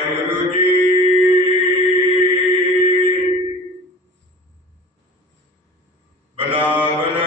ਵਾਹਿਗੁਰੂ ਜੀ। ਬਲਾ ਬਲਾ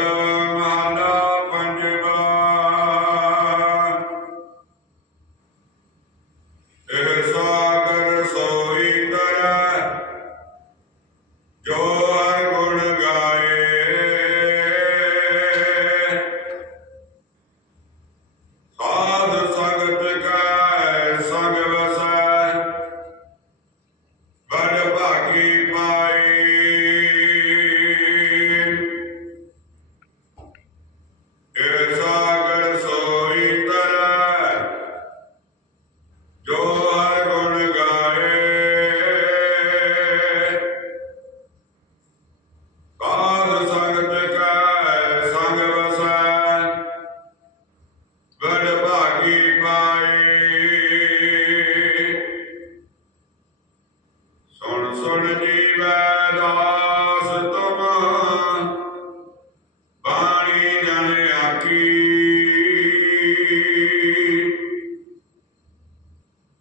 ਸੁਣ ਸੁਣ ਜੀਵੈ ਦਾਸ ਤੁਮ। ਬਾਣੀ ਜਨ ਆਕੀ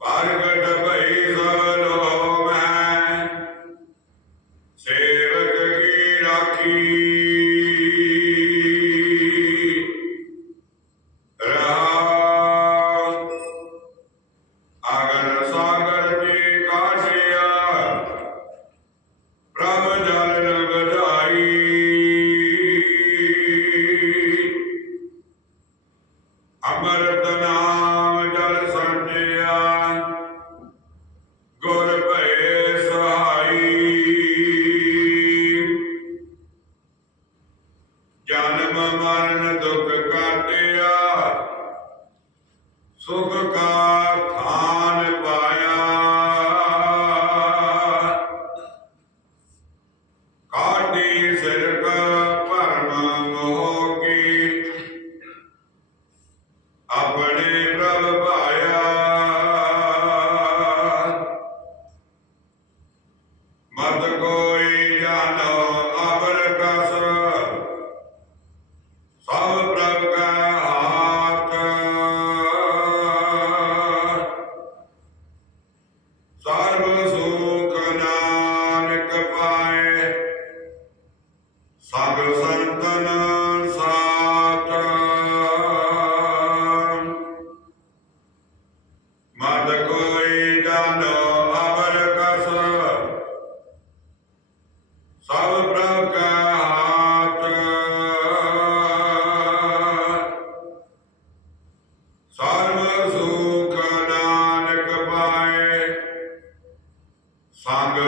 ਪ੍ਰਗਟ ਭਈ ਸਲੋ ਮੈਂ। ਸੇਵਕ ਕੀ ਰਾਖੀ। ਅਮਰਤ ਨਾਮ ਜਲ ਸੰਜਿਆ ਗੁਰ ਭਏ ਸਹਾਈ। ਜਨਮ ਮਰਨ ਦੁਖ ਕਾਟਿਆ ਸੁਖ ਕਾ ਆਪਣੇ ਪ੍ਰਭ ਭਾਇਆ। ਮਤ ਕੋਈ ਜਾਣੋ ਅਬਰ ਕਸ ਸਭ ਪ੍ਰਭ ਕਾ ਹਾਥ। ਸਰਬ ਸੁਖ ਨਾਨਕ ਪਾਏ। ਸਭ ਸਭ ਪ੍ਰਭ ਸਰਬ ਸੁਖ ਨਾਨਕ ਪਾਏ। ਸੰਗ